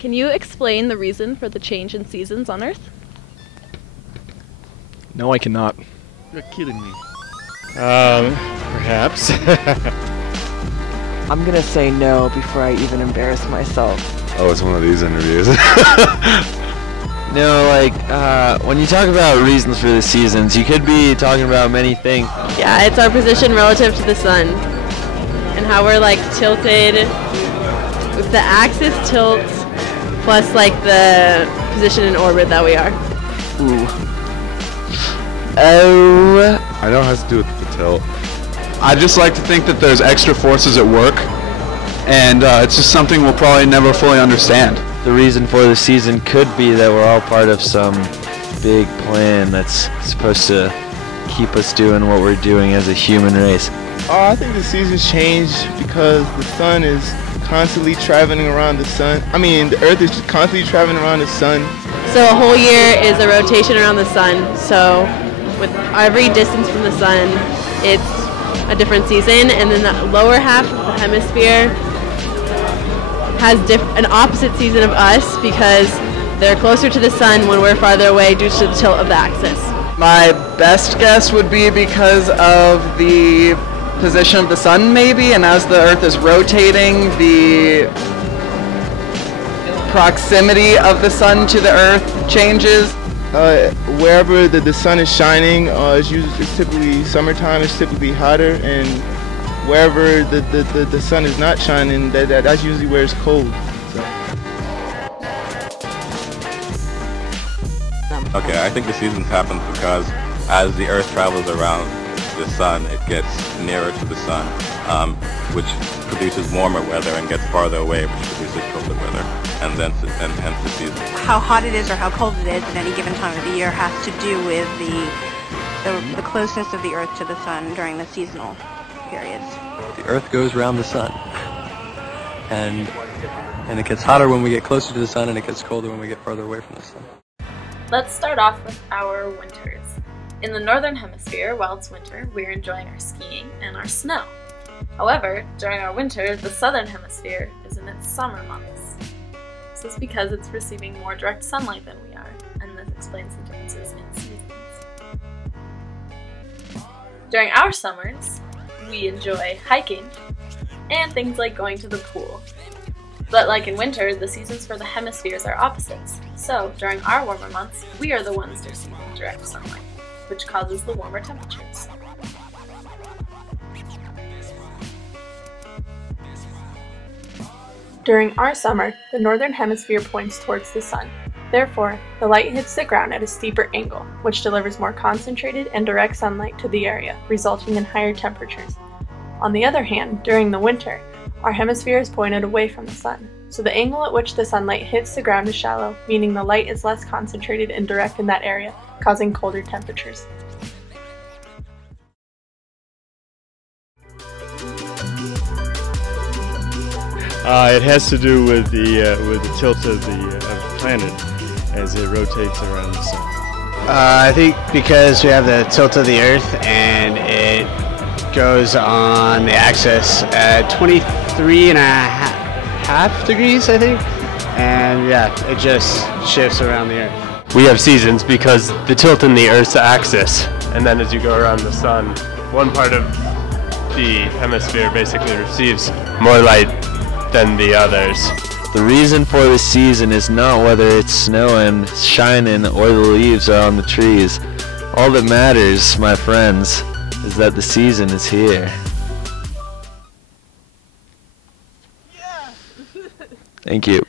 Can you explain the reason for the change in seasons on Earth? No, I cannot. You're kidding me. Perhaps. I'm gonna say no before I even embarrass myself. Oh, it's one of these interviews. No, like, when you talk about reasons for the seasons, you could be talking about many things. Yeah, it's our position relative to the sun and how we're like tilted. With the axis tilts plus like the position in orbit that we are. Ooh. Oh. I know it has to do with the tilt. I just like to think that there's extra forces at work, and it's just something we'll probably never fully understand. The reason for the season could be that we're all part of some big plan that's supposed to keep us doing what we're doing as a human race. I think the seasons change because the sun is constantly traveling around the sun. I mean, the Earth is just constantly traveling around the sun. So a whole year is a rotation around the sun. So with every distance from the sun, it's a different season. And then the lower half of the hemisphere has an opposite season of us because they're closer to the sun when we're farther away due to the tilt of the axis. My best guess would be because of the position of the sun, maybe, and as the Earth is rotating, the proximity of the sun to the Earth changes. Wherever the sun is shining, it's typically summertime. It's typically hotter, and wherever the sun is not shining, that's usually where it's cold. So. Okay, I think the seasons happen because as the Earth travels around the sun, it gets nearer to the sun, which produces warmer weather, and gets farther away, which produces colder weather, and hence the season. How hot it is or how cold it is at any given time of the year has to do with the closeness of the Earth to the sun during the seasonal periods. The Earth goes around the sun, and it gets hotter when we get closer to the sun, and it gets colder when we get farther away from the sun. Let's start off with our winters. In the northern hemisphere, while it's winter, we're enjoying our skiing and our snow. However, during our winter, the southern hemisphere is in its summer months. This is because it's receiving more direct sunlight than we are, and this explains the differences in seasons. During our summers, we enjoy hiking and things like going to the pool. But like in winter, the seasons for the hemispheres are opposites. So during our warmer months, we are the ones receiving direct sunlight, which causes the warmer temperatures. During our summer, the northern hemisphere points towards the sun. Therefore, the light hits the ground at a steeper angle, which delivers more concentrated and direct sunlight to the area, resulting in higher temperatures. On the other hand, during the winter, our hemisphere is pointed away from the sun, so the angle at which the sunlight hits the ground is shallow, meaning the light is less concentrated and direct in that area, causing colder temperatures. It has to do with the tilt of the planet as it rotates around the sun. I think because we have the tilt of the Earth and it goes on the axis at 23 and a half degrees, I think, and yeah, it just shifts around the Earth. We have seasons because the tilt in the Earth's axis, and then as you go around the sun, one part of the hemisphere basically receives more light than the others. The reason for the season is not whether it's snowing, shining, or the leaves are on the trees. All that matters, my friends, is that the season is here. Thank you.